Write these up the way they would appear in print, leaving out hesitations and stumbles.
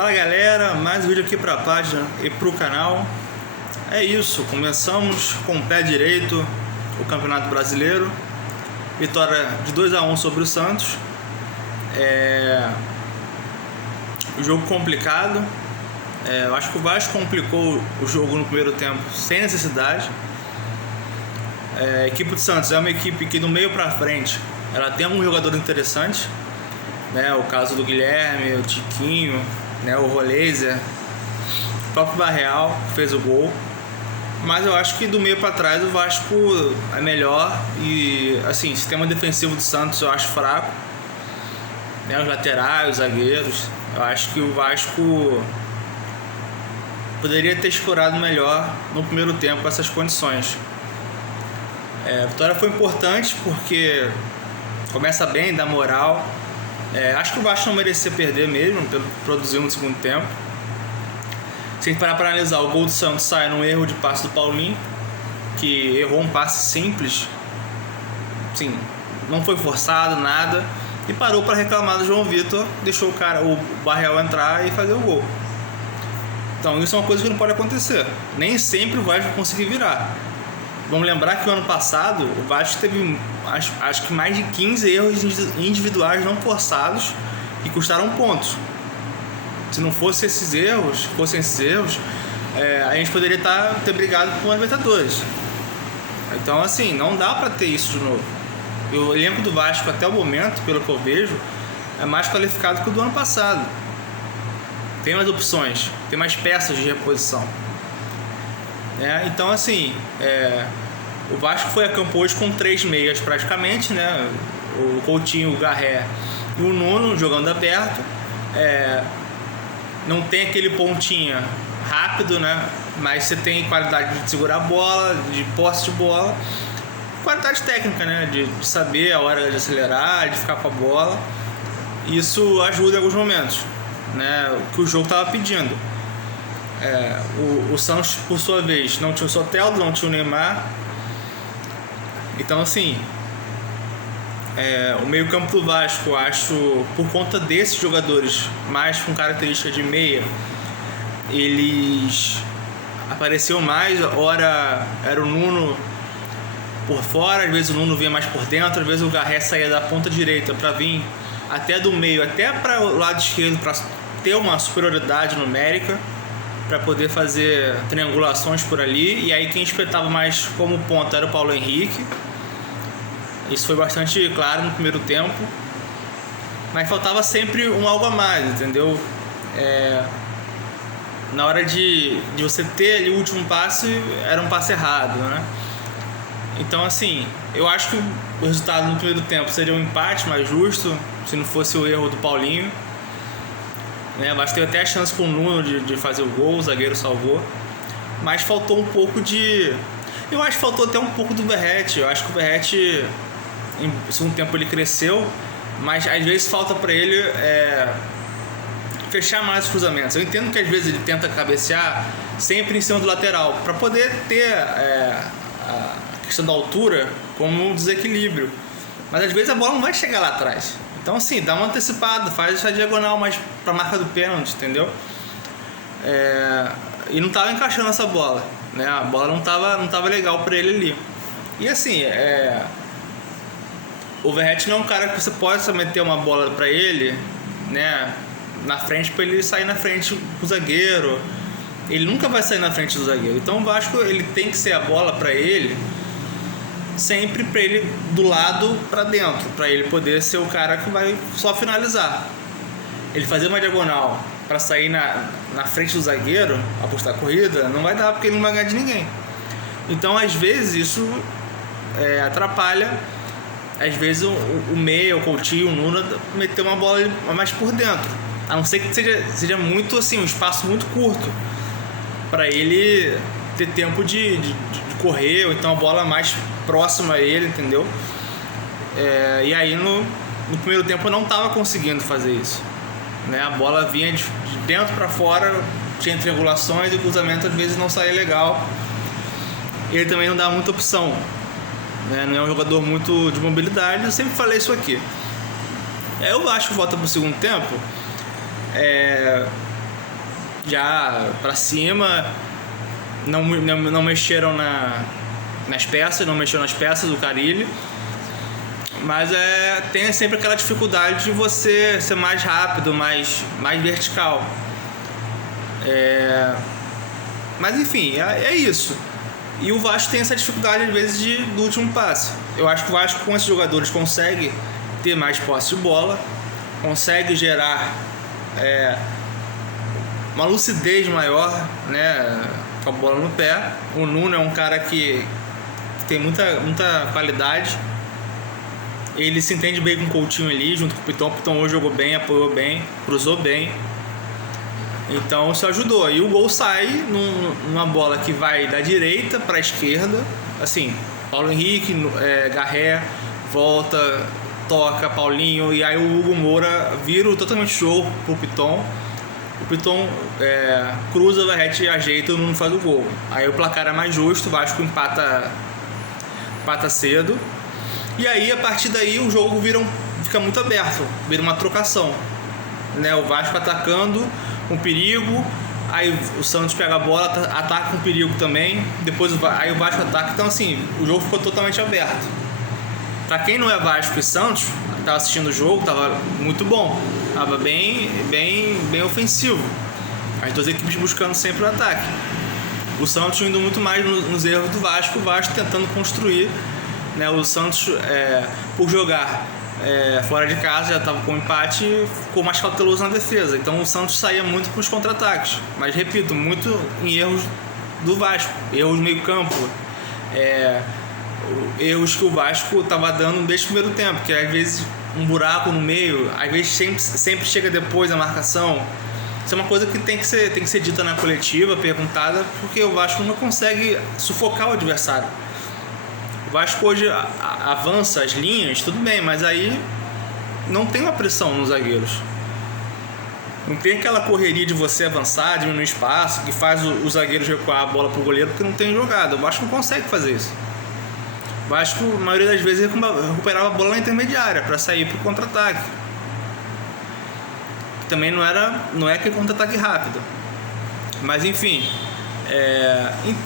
Fala galera, mais um vídeo aqui para a página e para o canal. É isso, começamos com o pé direito o Campeonato Brasileiro. Vitória de 2-1 sobre o Santos. O jogo complicado. Eu acho que o Vasco complicou o jogo no primeiro tempo sem necessidade. A equipe do Santos é uma equipe que do meio para frente ela tem um jogador interessante, né? O caso do Guilherme, o Tiquinho, né? O Roleiser, o próprio Barreal que fez o gol. Mas eu acho que do meio para trás o Vasco é melhor e assim, o sistema defensivo do Santos eu acho fraco, né? Os laterais, os zagueiros, eu acho que o Vasco poderia ter explorado melhor no primeiro tempo essas condições. A vitória foi importante porque começa bem, dá moral. Acho que o Vasco não merecia perder mesmo, pelo que produziu no segundo tempo. Se a gente parar para analisar, o gol do Santos sai num erro de passe do Paulinho, que errou um passe simples, sim, não foi forçado, nada, e parou para reclamar do João Vitor, deixou o Barreal entrar e fazer o gol. Então isso é uma coisa que não pode acontecer. Nem sempre o Vasco vai conseguir virar. Vamos lembrar que o ano passado o Vasco teve acho que mais de 15 erros individuais não forçados que custaram pontos. Se não fossem esses erros, a gente poderia ter brigado com a Libertadores. Então assim, não dá para ter isso de novo. E o elenco do Vasco até o momento, pelo que eu vejo, é mais qualificado que o do ano passado. Tem mais opções, tem mais peças de reposição. Então assim, o Vasco foi a campo hoje com 3 meias praticamente, né? O Coutinho, o Garré e o Nuno jogando aberto. Não tem aquele pontinha rápido, né? Mas você tem qualidade de segurar a bola, de posse de bola, qualidade técnica, né? De saber a hora de acelerar, de ficar com a bola. Isso ajuda em alguns momentos, né? O que o jogo estava pedindo. O Santos, por sua vez, não tinha o Soteldo, não tinha o Neymar. Então assim, o meio campo do Vasco, acho, por conta desses jogadores mais com característica de meia, eles apareciam mais. Ora era o Nuno por fora, às vezes o Nuno vinha mais por dentro, às vezes o Garré saía da ponta direita para vir até do meio, até para o lado esquerdo, para ter uma superioridade numérica, para poder fazer triangulações por ali. E aí quem espetava mais como ponta era o Paulo Henrique. Isso foi bastante claro no primeiro tempo, mas faltava sempre algo a mais, entendeu? Na hora de você ter ali o último passe, era um passe errado, né? Então assim, eu acho que o resultado no primeiro tempo seria um empate mais justo, se não fosse o erro do Paulinho, né? Mas teve até a chance com o Nuno de fazer o gol, o zagueiro salvou, mas faltou um pouco de... Eu acho que faltou até um pouco do Verratti. Eu acho que o Verratti, no segundo tempo, ele cresceu, mas às vezes falta para ele fechar mais os cruzamentos. Eu entendo que às vezes ele tenta cabecear sempre em cima do lateral, para poder ter a questão da altura como um desequilíbrio, mas às vezes a bola não vai chegar lá atrás. Então assim, dá uma antecipada, faz essa diagonal mais para a marca do pênalti, entendeu? E não estava encaixando essa bola, né? A bola não tava legal para ele ali. E assim, o Verratti não é um cara que você possa meter uma bola para ele, né, na frente, para ele sair na frente com o zagueiro. Ele nunca vai sair na frente do zagueiro. Então o Vasco, ele tem que ser a bola para ele sempre, para ele do lado para dentro, para ele poder ser o cara que vai só finalizar. Ele fazer uma diagonal para sair na frente do zagueiro, apostar a corrida, não vai dar, porque ele não vai ganhar de ninguém. Então às vezes isso atrapalha. Às vezes o meia, o Coutinho, o Nuno meter uma bola mais por dentro, a não ser que seja muito assim, um espaço muito curto para ele ter tempo de correr, ou então a bola mais próxima a ele, entendeu? E aí no primeiro tempo eu não estava conseguindo fazer isso, né? A bola vinha de dentro para fora, tinha triangulações e o cruzamento às vezes não saía legal. Ele também não dá muita opção, né? Não é um jogador muito de mobilidade. Eu sempre falei isso aqui. Eu acho que volta pro segundo tempo já pra cima, não mexeram nas peças, não mexeram nas peças do Carille. Mas tem sempre aquela dificuldade de você ser mais rápido, mais vertical. Mas enfim, é isso. E o Vasco tem essa dificuldade às vezes do último passe. Eu acho que o Vasco com esses jogadores consegue ter mais posse de bola, consegue gerar uma lucidez maior, né, com a bola no pé. O Nuno é um cara que tem muita qualidade. Ele se entende bem com o Coutinho ali, junto com o Piton. O Piton hoje jogou bem, apoiou bem, cruzou bem. Então isso ajudou. E o gol sai numa bola que vai da direita para a esquerda. Assim, Paulo Henrique, Garré, volta, toca, Paulinho. E aí o Hugo Moura vira totalmente show pro Piton. O Piton cruza, o Verratti ajeita e o Nuno faz o gol. Aí o placar é mais justo, o Vasco empata cedo. E aí, a partir daí, o jogo fica muito aberto, vira uma trocação, né? O Vasco atacando com perigo, aí o Santos pega a bola, ataca com perigo também, depois aí o Vasco ataca. Então, assim, o jogo ficou totalmente aberto. Pra quem não é Vasco e Santos, tava assistindo o jogo, tava muito bom, tava bem ofensivo. As duas equipes buscando sempre o ataque. O Santos indo muito mais nos erros do Vasco, o Vasco tentando construir. Né, o Santos, por jogar fora de casa, já estava com empate, ficou mais cauteloso na defesa. Então o Santos saía muito para os contra-ataques. Mas, repito, muito em erros do Vasco, erros no meio campo, erros que o Vasco estava dando desde o primeiro tempo, que às vezes um buraco no meio, às vezes sempre chega depois a marcação. Isso é uma coisa que tem que ser dita na coletiva, perguntada, porque o Vasco não consegue sufocar o adversário. O Vasco hoje avança as linhas, tudo bem, mas aí não tem uma pressão nos zagueiros. Não tem aquela correria de você avançar, diminuir espaço, que faz os zagueiros recuar a bola pro goleiro, porque não tem jogada. O Vasco não consegue fazer isso. O Vasco, a maioria das vezes, recuperava a bola na intermediária para sair pro contra-ataque. Também não é aquele contra-ataque rápido. Mas enfim.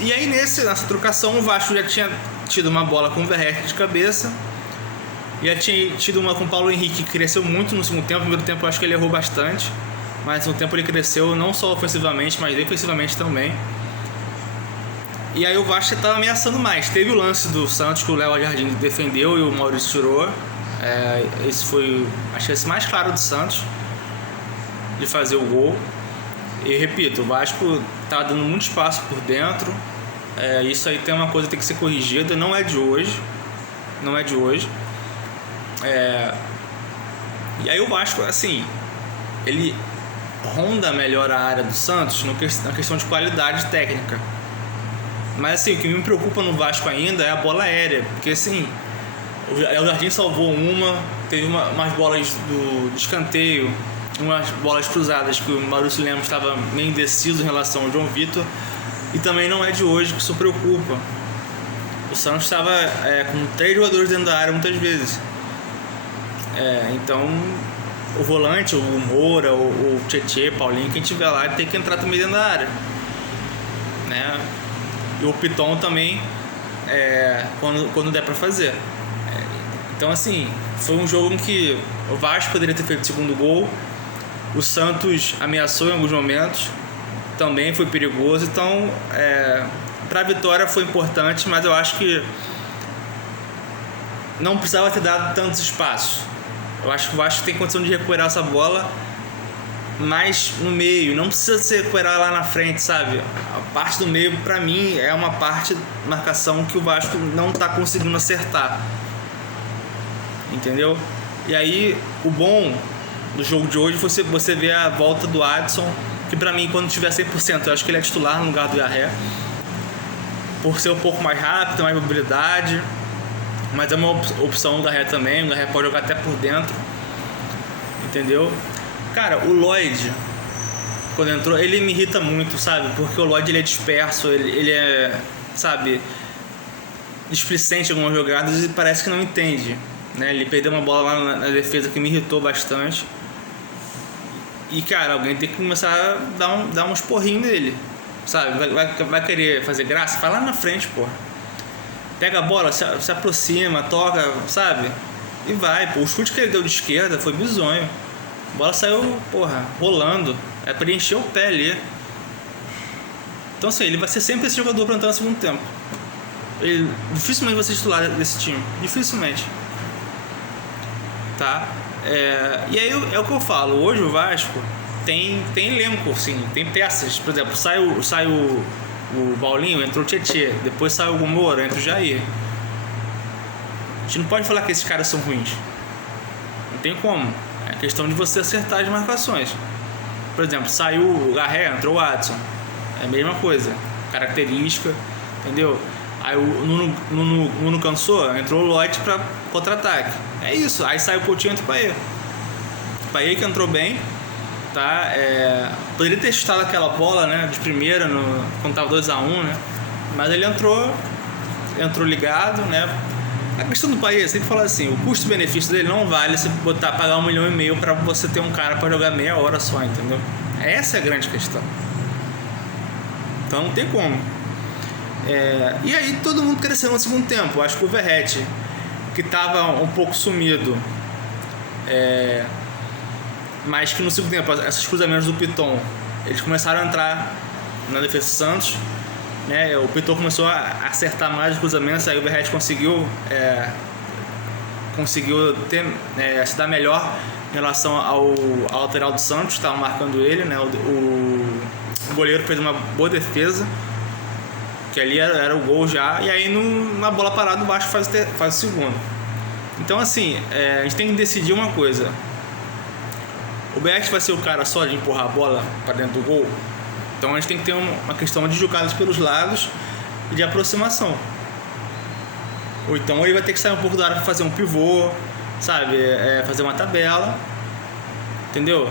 E aí nessa trocação o Vasco já tinha tido uma bola com o Verratti de cabeça, já tinha tido uma com o Paulo Henrique, que cresceu muito no segundo tempo. No primeiro tempo eu acho que ele errou bastante, mas no segundo tempo ele cresceu não só ofensivamente, mas defensivamente também. E aí o Vasco estava ameaçando mais. Teve o lance do Santos que o Léo Jardim defendeu e o Maurício tirou. Esse foi a chance mais clara do Santos de fazer o gol. E repito, o Vasco estava dando muito espaço por dentro. Isso aí tem uma coisa que tem que ser corrigida, não é de hoje. E aí o Vasco, assim, ele ronda melhor a área do Santos na questão de qualidade técnica. Mas assim, o que me preocupa no Vasco ainda é a bola aérea, porque assim, o Jardim salvou teve umas bolas do escanteio, umas bolas cruzadas que o Maurício Lemos estava meio indeciso em relação ao João Vitor. E também não é de hoje que isso preocupa. O Santos estava com 3 jogadores dentro da área muitas vezes. Então o volante, o Moura, o Tietê, Paulinho, quem tiver lá tem que entrar também dentro da área, né? E o Piton também, quando der para fazer. Então assim, foi um jogo em que o Vasco poderia ter feito o segundo gol. O Santos ameaçou em alguns momentos, também foi perigoso. Então para a vitória foi importante, mas eu acho que não precisava ter dado tantos espaços. Eu acho que o Vasco tem condição de recuperar essa bola mais no meio, não precisa se recuperar lá na frente, sabe? A parte do meio, para mim, é uma parte de marcação que o Vasco não está conseguindo acertar, entendeu? E aí, o bom do jogo de hoje foi você ver a volta do Adson, que para mim, quando tiver 100%, eu acho que ele é titular no lugar do Garré, por ser um pouco mais rápido, mais mobilidade, mas é uma opção do Garré também. O Garré pode jogar até por dentro, entendeu? Cara, o Lloyd, quando entrou, ele me irrita muito, sabe? Porque o Lloyd, ele é disperso, ele é, sabe, displicente em algumas jogadas e parece que não entende, né? Ele perdeu uma bola lá na defesa que me irritou bastante. E, cara, alguém tem que começar a dar uns porrinhos nele, sabe? Vai querer fazer graça? Vai lá na frente, porra. Pega a bola, se aproxima, toca, sabe? E vai, pô. O chute que ele deu de esquerda foi bizonho. A bola saiu, porra, rolando. É pra ele encher o pé ali. Então, assim, ele vai ser sempre esse jogador pra entrar no segundo tempo. Ele dificilmente vai ser titular desse time. Dificilmente. Tá? E aí é o que eu falo. Hoje o Vasco tem elenco, sim. Tem peças. Por exemplo, sai o Paulinho, entrou o Tietê. Depois sai o Moura, entra o Jair. A gente não pode falar que esses caras são ruins. Não tem como. É questão de você acertar as marcações. Por exemplo, saiu o Garré, entrou o Adson. É a mesma coisa. Característica, entendeu? Aí o Nuno cansou, entrou o Loite pra contra-ataque. É isso. Aí sai o Coutinho, entra o Paê. O Paê que entrou bem, tá? Poderia ter chutado aquela bola, né? De primeira, quando tava 2-1, né? Mas ele entrou ligado, né? A questão do Paê, sempre fala assim, o custo-benefício dele não vale você pagar 1,5 milhão pra você ter um cara pra jogar meia hora só, entendeu? Essa é a grande questão. Então não tem como. E aí todo mundo cresceu no segundo tempo. Acho que o Verratti, que estava um pouco sumido, mas que no segundo tempo, esses cruzamentos do Piton, eles começaram a entrar na defesa do Santos, né? O Piton começou a acertar mais os cruzamentos, aí o Verratti conseguiu se dar melhor em relação ao lateral do Santos, estava marcando ele, né? O goleiro fez uma boa defesa, que ali era o gol já, e aí na bola parada o Vasco faz o segundo. Então, assim, a gente tem que decidir uma coisa. O BX vai ser o cara só de empurrar a bola para dentro do gol? Então a gente tem que ter uma questão de jogadas pelos lados e de aproximação. Ou então ele vai ter que sair um pouco da área para fazer um pivô, sabe? Fazer uma tabela, entendeu?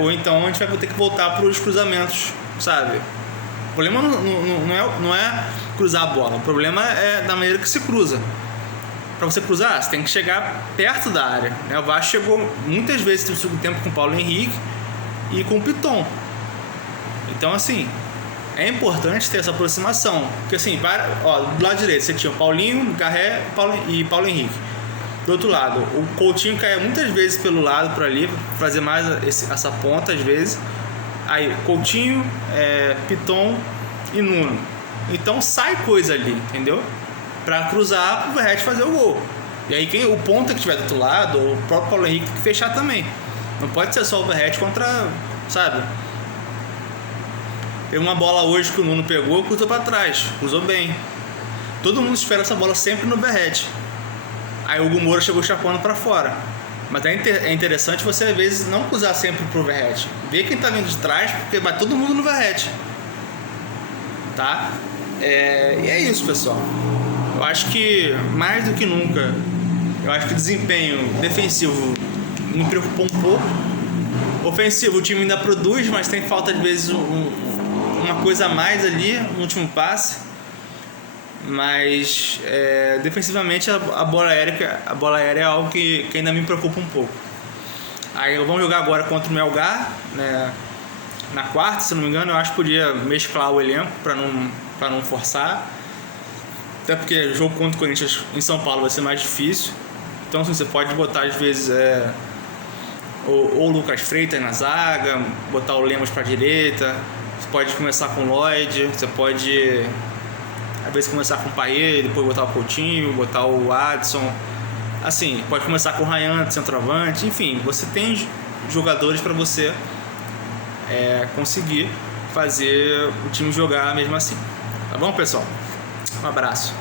Ou então a gente vai ter que voltar para os cruzamentos, sabe? O problema não é cruzar a bola, o problema é da maneira que se cruza. Para você cruzar, você tem que chegar perto da área, né? O Vasco chegou muitas vezes no segundo tempo com o Paulo Henrique e com o Piton. Então, assim, é importante ter essa aproximação. Porque, assim, do lado direito você tinha o Paulinho, Garré e Paulo Henrique. Do outro lado, o Coutinho caia muitas vezes pelo lado, por ali, fazer mais essa ponta, às vezes. Aí, Coutinho, Piton e Nuno. Então, sai coisa ali, entendeu? Pra cruzar, pro Verratti fazer o gol. E aí, o ponta que estiver do outro lado, ou o próprio Paulo Henrique, tem que fechar também. Não pode ser só o Verratti contra, sabe? Teve uma bola hoje que o Nuno pegou, cruzou pra trás, cruzou bem. Todo mundo espera essa bola sempre no Verratti. Aí o Hugo Moura chegou chapando pra fora. Mas é interessante você, às vezes, não cruzar sempre pro Verratti. Ver quem tá vindo de trás, porque vai todo mundo no Verratti. Tá? E é isso, pessoal. Eu acho que, mais do que nunca, eu acho que o desempenho defensivo me preocupou um pouco. Ofensivo, o time ainda produz, mas tem falta, às vezes, uma coisa a mais ali no último passe. Mas defensivamente a bola aérea é algo que ainda me preocupa um pouco. Aí vamos jogar agora contra o Melgar, né, na quarta, se não me engano. Eu acho que podia mesclar o elenco para não forçar, até porque jogo contra o Corinthians em São Paulo vai ser mais difícil. Então, assim, você pode botar às vezes ou o Lucas Freitas na zaga, botar o Lemos para a direita. Você pode começar com o Lloyd, você pode às vezes começar com o Paê, depois botar o Coutinho, botar o Adson. Assim, pode começar com o Ryan de centroavante. Enfim, você tem jogadores para você conseguir fazer o time jogar mesmo assim. Tá bom, pessoal? Um abraço.